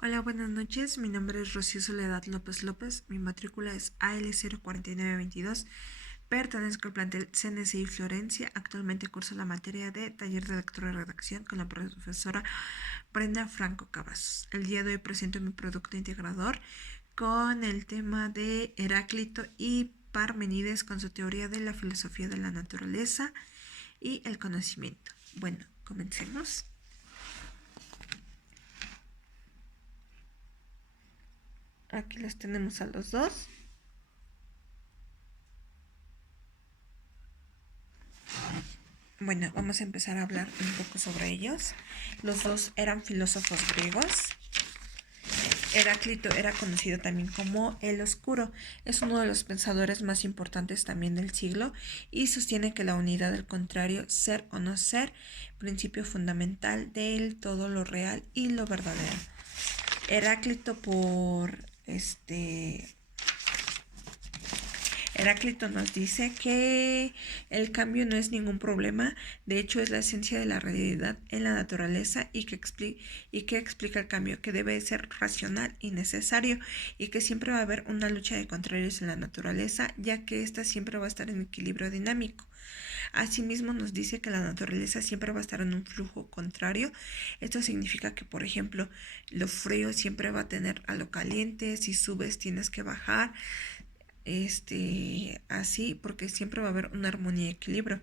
Hola, buenas noches. Mi nombre es Rocío Soledad López López. Mi matrícula es AL04922. Pertenezco al plantel CNCI Florencia. Actualmente curso la materia de taller de lectura y redacción con la profesora Brenda Franco Cavazos. El día de hoy presento mi producto integrador con el tema de Heráclito y Parmenides con su teoría de la filosofía de la naturaleza y el conocimiento. Bueno, comencemos. Aquí los tenemos a los dos. Bueno, vamos a empezar a hablar un poco sobre ellos. Los dos eran filósofos griegos. Heráclito era conocido también como el Oscuro. Es uno de los pensadores más importantes también del siglo y sostiene que la unidad del contrario, ser o no ser, principio fundamental del todo lo real y lo verdadero. Heráclito Heráclito nos dice que el cambio no es ningún problema, de hecho es la esencia de la realidad en la naturaleza y que explica el cambio, que debe ser racional y necesario y que siempre va a haber una lucha de contrarios en la naturaleza, ya que ésta siempre va a estar en equilibrio dinámico. Asimismo nos dice que la naturaleza siempre va a estar en un flujo contrario. Esto significa que, por ejemplo, lo frío siempre va a tener a lo caliente, si subes tienes que bajar, así, porque siempre va a haber una armonía y equilibrio.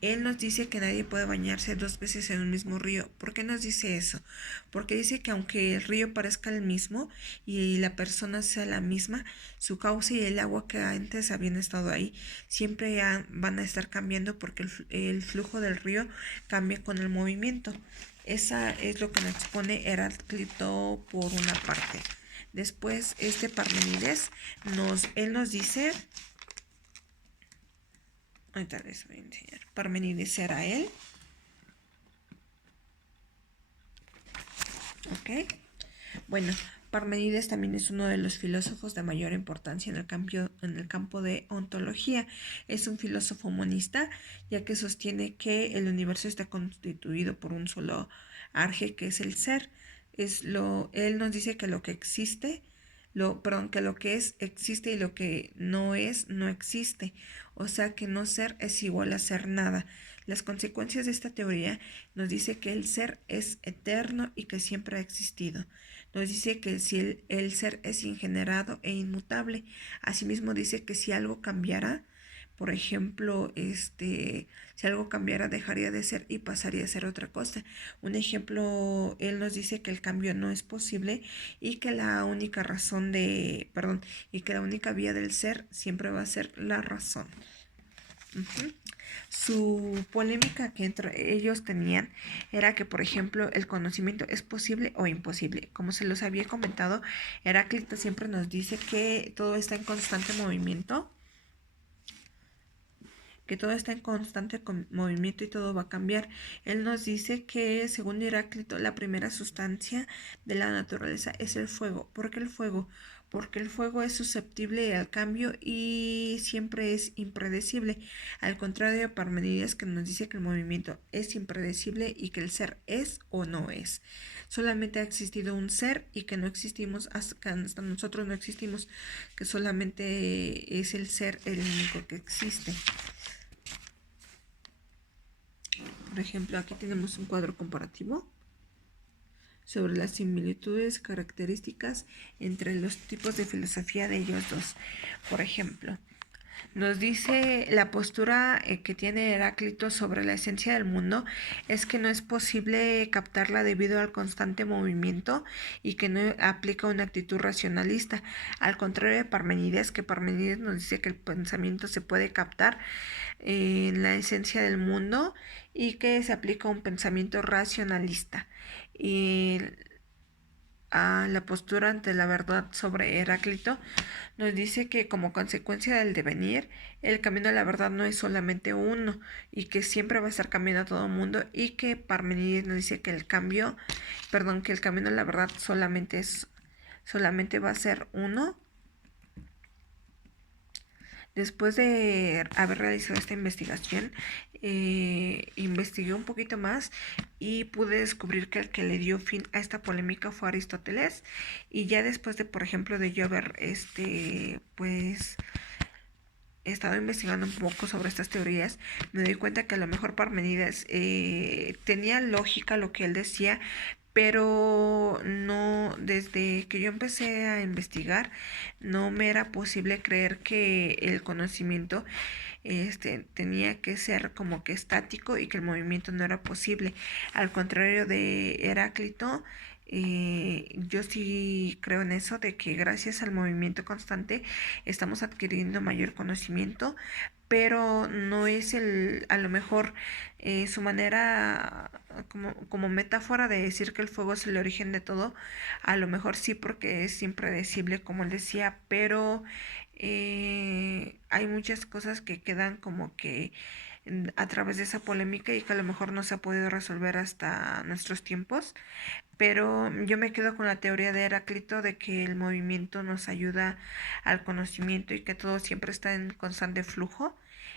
Él nos dice que nadie puede bañarse dos veces en un mismo río. ¿Por qué nos dice eso? Porque dice que aunque el río parezca el mismo y la persona sea la misma, su cauce y el agua que antes habían estado ahí siempre van a estar cambiando porque el flujo del río cambia con el movimiento. Esa es lo que nos expone Heráclito por una parte. Después, Parmenides, él nos dice, ahorita les voy a enseñar, Parmenides era él, ¿ok? Bueno, Parmenides también es uno de los filósofos de mayor importancia en el campo de ontología. Es un filósofo monista, ya que sostiene que el universo está constituido por un solo arje, que es el ser. Él nos dice que lo que existe, que lo que es existe y lo que no es no existe. O sea que no ser es igual a ser nada. Las consecuencias de esta teoría nos dice que el ser es eterno y que siempre ha existido. Nos dice que si el ser es ingenerado e inmutable. Asimismo dice que si algo cambiara, por ejemplo, si algo cambiara dejaría de ser y pasaría a ser otra cosa. Un ejemplo, él nos dice que el cambio no es posible y que la única y que la única vía del ser siempre va a ser la razón. Su polémica que entre ellos tenían era que, por ejemplo, el conocimiento es posible o imposible. Como se los había comentado, Heráclito siempre nos dice que todo está en constante movimiento, movimiento y todo va a cambiar. Él nos dice que, según Heráclito, la primera sustancia de la naturaleza es el fuego. ¿Por qué el fuego? Porque el fuego es susceptible al cambio y siempre es impredecible. Al contrario de Parmenides, que nos dice que el movimiento es impredecible y que el ser es o no es. Solamente ha existido un ser y que no existimos hasta nosotros no existimos, que solamente es el ser el único que existe. Por ejemplo, aquí tenemos un cuadro comparativo sobre las similitudes, características entre los tipos de filosofía de ellos dos. Por ejemplo, nos dice la postura que tiene Heráclito sobre la esencia del mundo es que no es posible captarla debido al constante movimiento y que no aplica una actitud racionalista. Al contrario de Parmenides, que Parmenides nos dice que el pensamiento se puede captar en la esencia del mundo y que se aplica un pensamiento racionalista. Y a la postura ante la verdad sobre Heráclito nos dice que como consecuencia del devenir, el camino a la verdad no es solamente uno y que siempre va a estar cambiando a todo el mundo y que Parmenides nos dice que el camino a la verdad solamente va a ser uno. Después de haber realizado esta investigación, investigué un poquito más y pude descubrir que el que le dio fin a esta polémica fue Aristóteles. Y ya después de, por ejemplo, de yo haber, pues, he estado investigando un poco sobre estas teorías, me doy cuenta que a lo mejor Parmenides tenía lógica lo que él decía, pero no, desde que yo empecé a investigar, no me era posible creer que el conocimiento tenía que ser como que estático y que el movimiento no era posible. Al contrario de Heráclito, yo sí creo en eso, de que gracias al movimiento constante estamos adquiriendo mayor conocimiento, pero no es a lo mejor su manera como metáfora de decir que el fuego es el origen de todo, a lo mejor sí porque es impredecible como él decía, pero hay muchas cosas que quedan como que a través de esa polémica y que a lo mejor no se ha podido resolver hasta nuestros tiempos, pero yo me quedo con la teoría de Heráclito de que el movimiento nos ayuda al conocimiento y que todo siempre está en constante flujo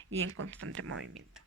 y en constante movimiento.